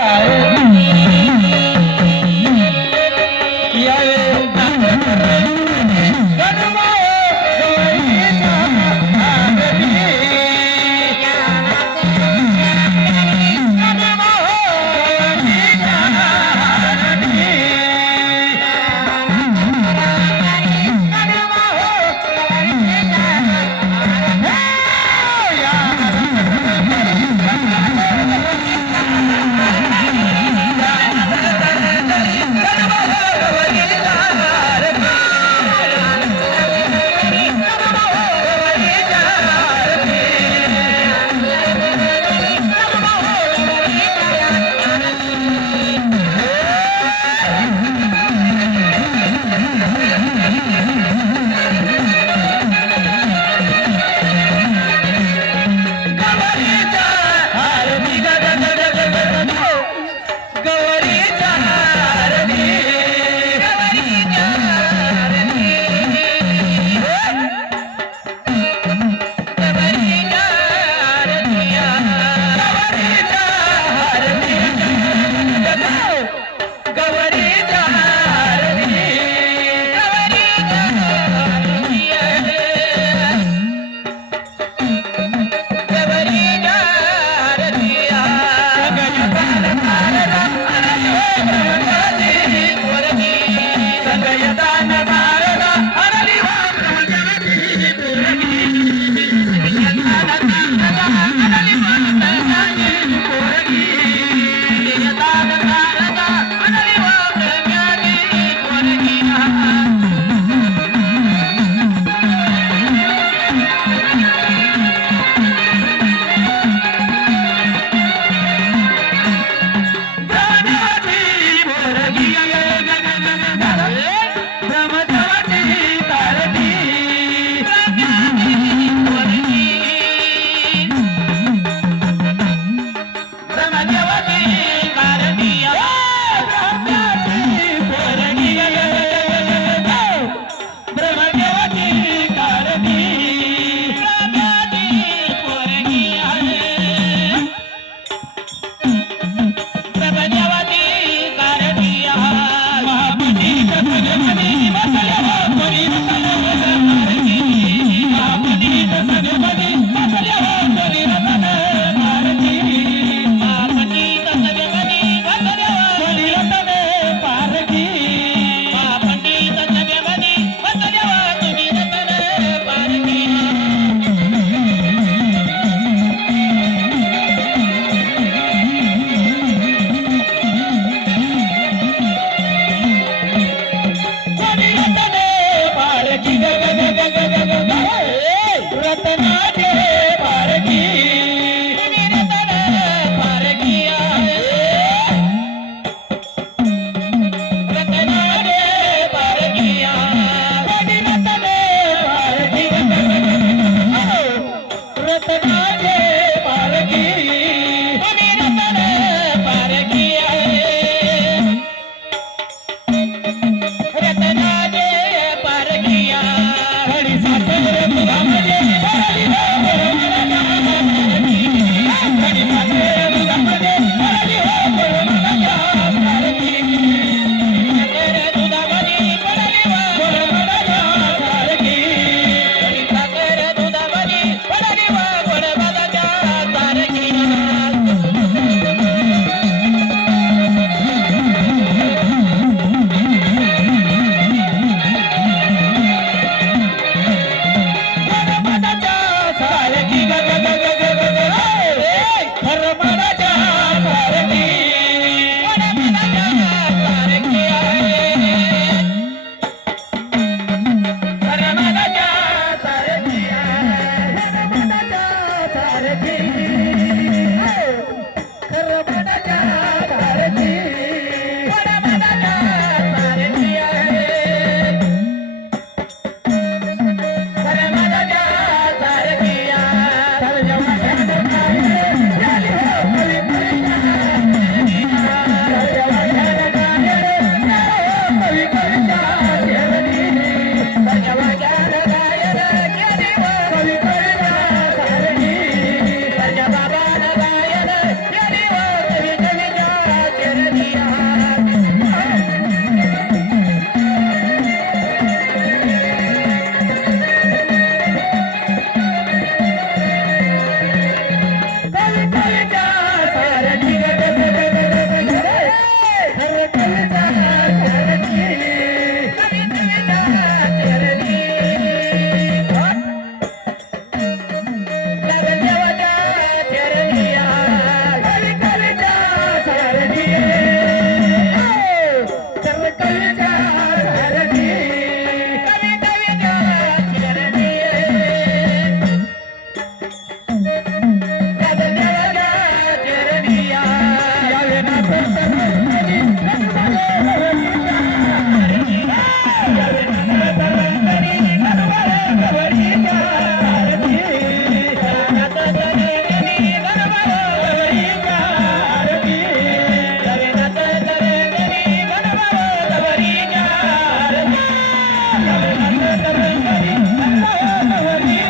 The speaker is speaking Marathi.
Yeah. Come on, come on, Thank you.